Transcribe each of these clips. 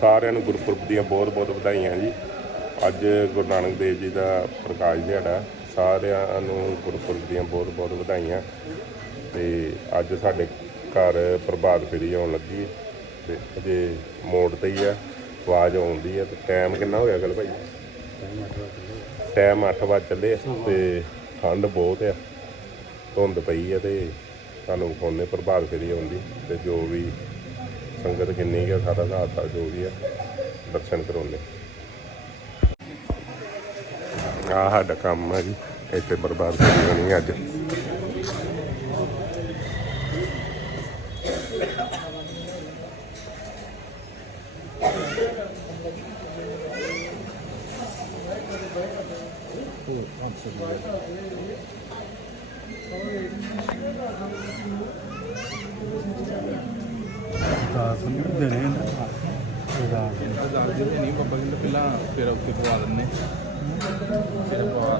ਸਾਰਿਆਂ ਨੂੰ ਗੁਰਪੁਰਬ ਦੀਆਂ ਬਹੁਤ-ਬਹੁਤ ਵਧਾਈਆਂ ਜੀ। ਅੱਜ ਗੁਰੂ ਨਾਨਕ ਦੇਵ ਜੀ ਦਾ ਪ੍ਰਕਾਸ਼ ਦਿਹਾੜਾ ਸਾਰਿਆਂ ਨੂੰ ਗੁਰਪੁਰਬ ਦੀਆਂ ਬਹੁਤ-ਬਹੁਤ ਵਧਾਈਆਂ। ਤੇ ਅੱਜ ਸਾਡੇ ਘਰ ਪ੍ਰਭਾਤ ਫੇਰੀ ਆਉਣ ਲੱਗੀ ਹੈ ਤੇ ਅਜੇ ਮੋੜ ਤੇ ਹੀ ਆ, ਆਵਾਜ਼ ਆਉਂਦੀ ਹੈ ਤੇ ਟਾਈਮ ਕਿੰਨਾ ਹੋ ਗਿਆ ਗੱਲ ਭਾਈ? ਟਾਈਮ 8 ਵਜੇ ਚੱਲੇ ਆ ਤੇ ਠੰਡ ਬਹੁਤ ਆ, ਧੁੰਦ ਪਈ ਆ ਤੇ ਤੁਹਾਨੂੰ ਵਿਖਾਉਂਦੇ ਪ੍ਰਭਾਤ ਫੇਰੀ ਆਉਂਦੀ ਤੇ ਜੋ ਵੀ ਸੰਗਤ ਕਿੰਨੀ ਕੁ ਸਾਰਾ ਹਿਸਾਬ ਤਾਂ ਜੋ ਵੀ ਆ, ਦਰਸ਼ਨ ਕਰਾਉਂਦੇ। ਆਹ ਸਾਡਾ ਕੰਮ ਆ ਜੀ, ਇੱਥੇ ਬਰਬਾਦ ਕਰੀ ਹੋਣੀ ਅੱਜ। ਦਸ ਦੇਣੇ ਨਾ। ਇਹਦਾ ਨਹੀਂ ਬੱਬਾ ਕਹਿੰਦਾ ਪਹਿਲਾਂ ਫਿਰ ਉੱਥੇ ਪਵਾ ਦਿੰਦੇ। ਫਿਰ ਪਵਾ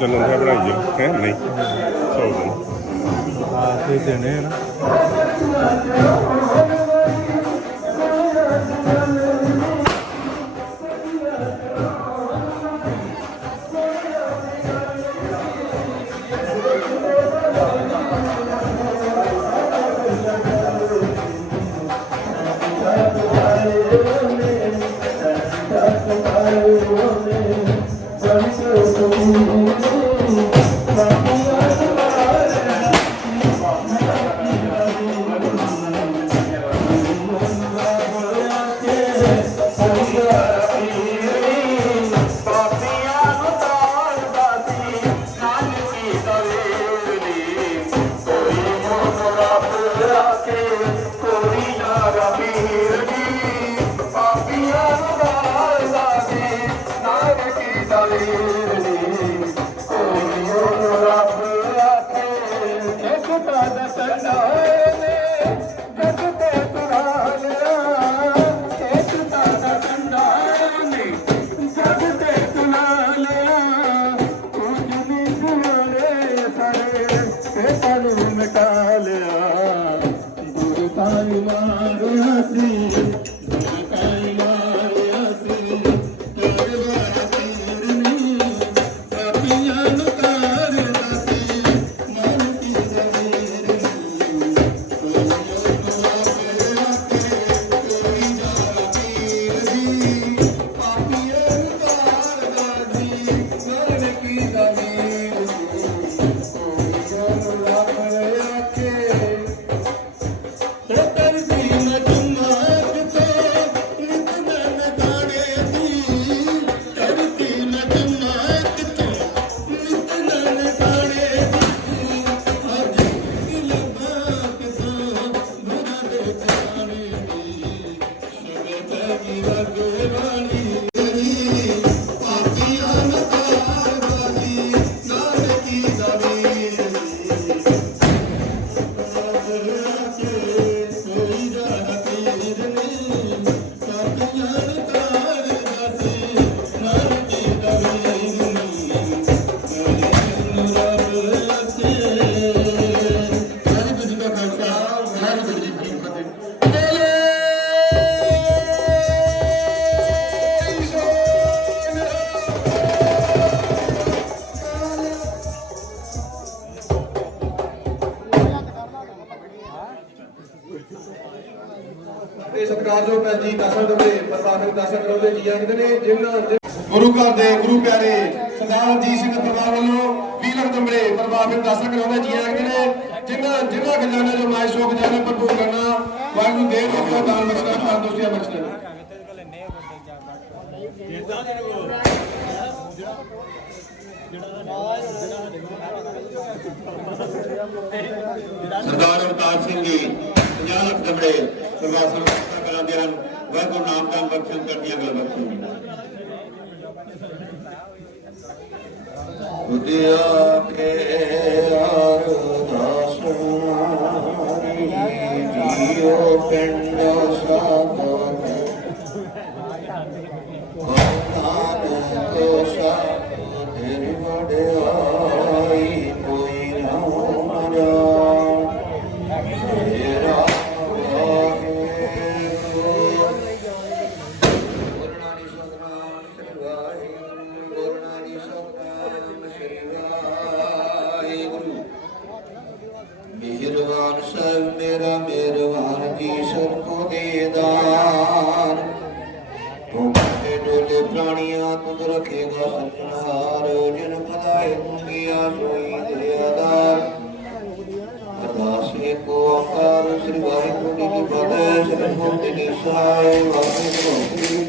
ਚਲੋ ਦਾ ਬਣਾਈਏ ਹੈ ਨਹੀਂ ਸੌ ਦਿਨ ਆ ਤੇ ਦੇਣੇ ਨਾ Amém. ਤੇ ਸਤਿਕਾਰਯੋਗ ਭੈਣ ਜੀ, ਦਰਸ਼ਨ ਦਵੇ ਪ੍ਰਵਾਨਕ ਦਰਸ਼ਨ ਕਰਾਉਂਦੇ ਜੀ ਆਖਦੇ ਨੇ, ਜਿਨ੍ਹਾਂ ਗੁਰੂ ਘਰ ਦੇ ਗੁਰੂ ਪਿਆਰੇ ਸਰਦਾਰ ਰਣਜੀਤ ਸਿੰਘ ਪਰਿਵਾਰ ਵੱਲੋਂ ਵੀਰ ਦੰਬੜੇ ਪ੍ਰਵਾਨਕ ਦਰਸ਼ਨ ਕਰਾਉਂਦੇ ਜੀ ਆਖਦੇ ਨੇ, ਜਿਨ੍ਹਾਂ ਜਿਨ੍ਹਾਂ ਖਜ਼ਾਨੇ ਜੋ ਮਾਇ ਸੋ ਖਜ਼ਾਨੇ ਭਰਪੂਰ ਕਰਨਾ, ਵਾਹਿਗੁਰੂ ਦੇ ਰੋਕਿਆ ਦਾਨ ਬਖਸ਼ਣਾ ਤੰਦਰੁਸਤੀਆਂ ਬਖਸ਼ਣਾ ਸਰਦਾਰ ਅਵਤਾਰ ਸਿੰਘ ਜੀ 50 ਲੱਖ ਦਮੜੇ ਪ੍ਰਵਾਸਨ ਵਾਸਤਾ ਕਰਾਉਂਦੇ ਹਨ ਵਾਹਿਗੁਰੂ ਨਾਮ ਦਾਨ ਬਖਸ਼ਣ ਕਰਦੀਆਂ ਗੱਲ ਬਖਸ਼ਣ। ਉਦਿਆ ਕੇ ਅਰਦਾਸ ਜੀਓ ਪਿੰਡ ਸਾਧਨ ਗੁਰੂ ਜੀ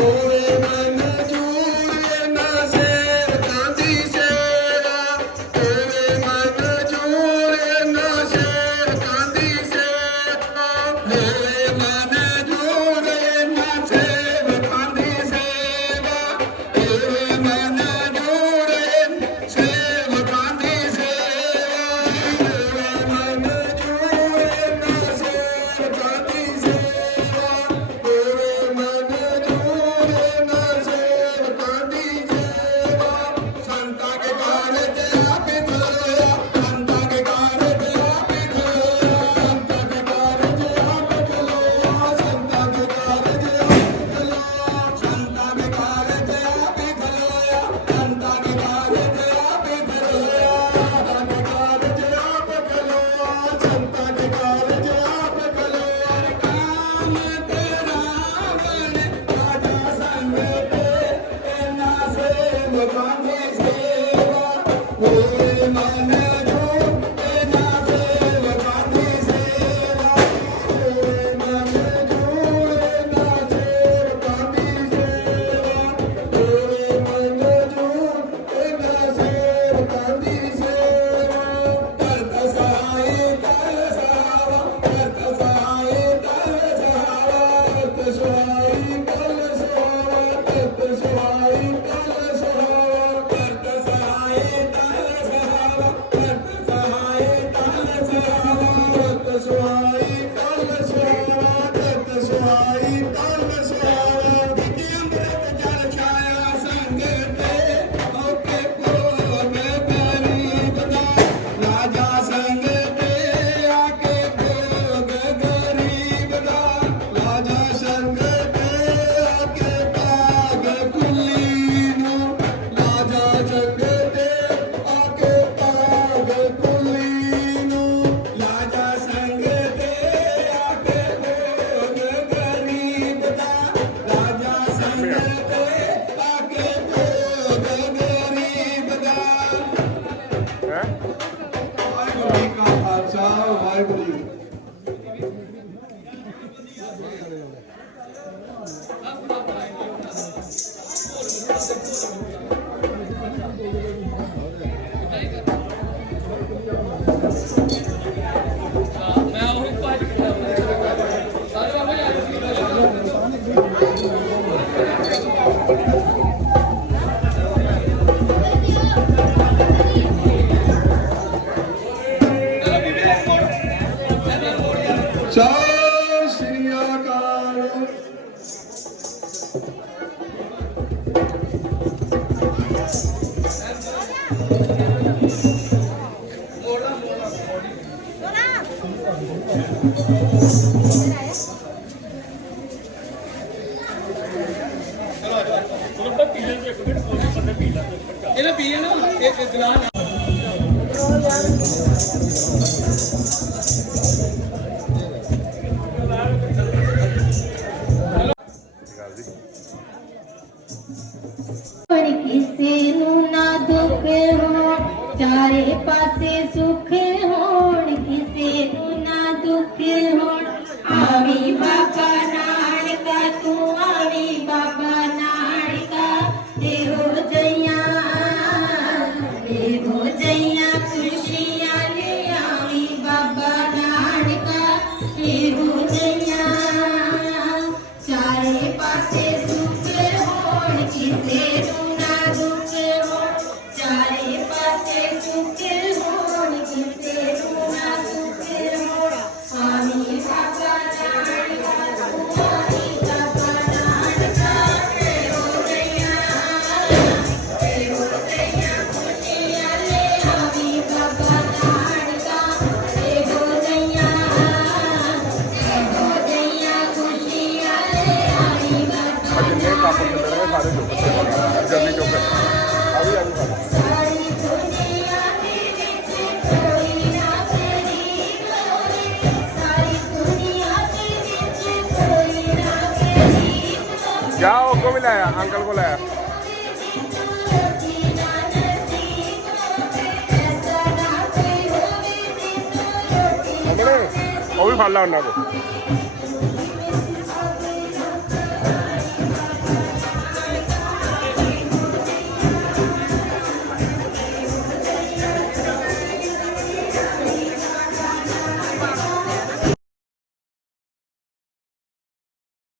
Senhor. ああいう言う。ਨਾ ਪੀਏ ਨਾ? ਇਹ ਗਲਾਸ जाओ को भी लाया अंकल को लाया ਉਹ ਵੀ ਫੜ ਲਾ ਉਹਨਾਂ ਕੋ